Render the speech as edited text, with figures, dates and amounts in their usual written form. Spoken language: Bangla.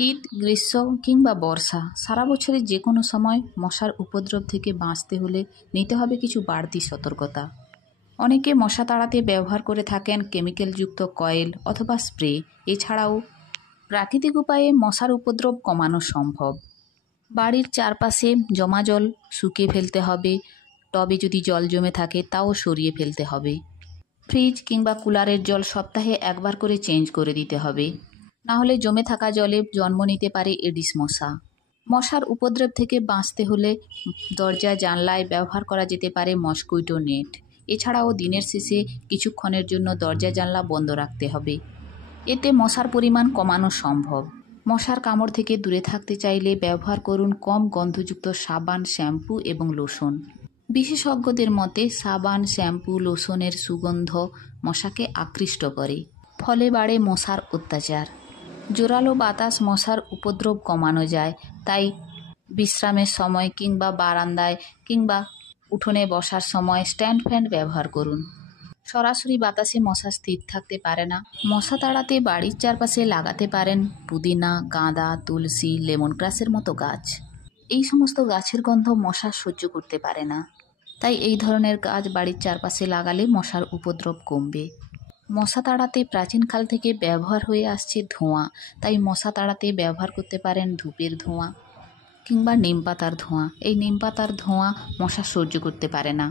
শীত, গ্রীষ্ম কিংবা বর্ষা, সারা বছরের যে কোনো সময় মশার উপদ্রব থেকে বাঁচতে হলে নিতে হবে কিছু বাড়তি সতর্কতা। অনেকে মশা তাড়াতে ব্যবহার করে থাকেন কেমিক্যালযুক্ত কয়েল অথবা স্প্রে। এছাড়াও প্রাকৃতিক উপায়ে মশার উপদ্রব কমানো সম্ভব। বাড়ির চারপাশে জমা জল শুকিয়ে ফেলতে হবে। টবে যদি জল জমে থাকে তাও সরিয়ে ফেলতে হবে। ফ্রিজ কিংবা কুলারের জল সপ্তাহে একবার করে চেঞ্জ করে দিতে হবে, না হলে জমে থাকা জলে জন্ম নিতে পারে এডিস মশা। মশার উপদ্রব থেকে বাঁচতে হলে দরজা জানলায় ব্যবহার করা যেতে পারে মসকুইটো নেট। এছাড়াও দিনের শেষে কিছুক্ষণের জন্য দরজা জানলা বন্ধ রাখতে হবে। এতে মশার পরিমাণ কমানো সম্ভব। মশার কামড় থেকে দূরে থাকতে চাইলে ব্যবহার করুন কম গন্ধযুক্ত সাবান, শ্যাম্পু এবং লোশন। বিশেষজ্ঞদের মতে সাবান, শ্যাম্পু, লোশনের সুগন্ধ মশাকে আকৃষ্ট করে, ফলে বাড়ে মশার অত্যাচার। জোরালো বাতাস মশার উপদ্রব কমানো যায়, তাই বিশ্রামের সময় কিংবা বারান্দায় কিংবা উঠোনে বসার সময় স্ট্যান্ড ফ্যান ব্যবহার করুন। সরাসরি বাতাসে মশা স্থির থাকতে পারে না। মশা তাড়াতে বাড়ির চারপাশে লাগাতে পারেন পুদিনা, গাঁদা, তুলসী, লেমন গ্রাসের মতো গাছ। এই সমস্ত গাছের গন্ধ মশা সহ্য করতে পারে না, তাই এই ধরনের গাছ বাড়ির চারপাশে লাগালে মশার উপদ্রব কমবে। মশা তাড়াতে প্রাচীনকাল থেকে ব্যবহার হয়ে আসছে ধোঁয়া, তাই মশা তাড়াতে ব্যবহার করতে পারেন ধূপের ধোঁয়া কিংবা নিম পাতার ধোঁয়া। এই নিম পাতার ধোঁয়া মশা সহ্য করতে পারে না।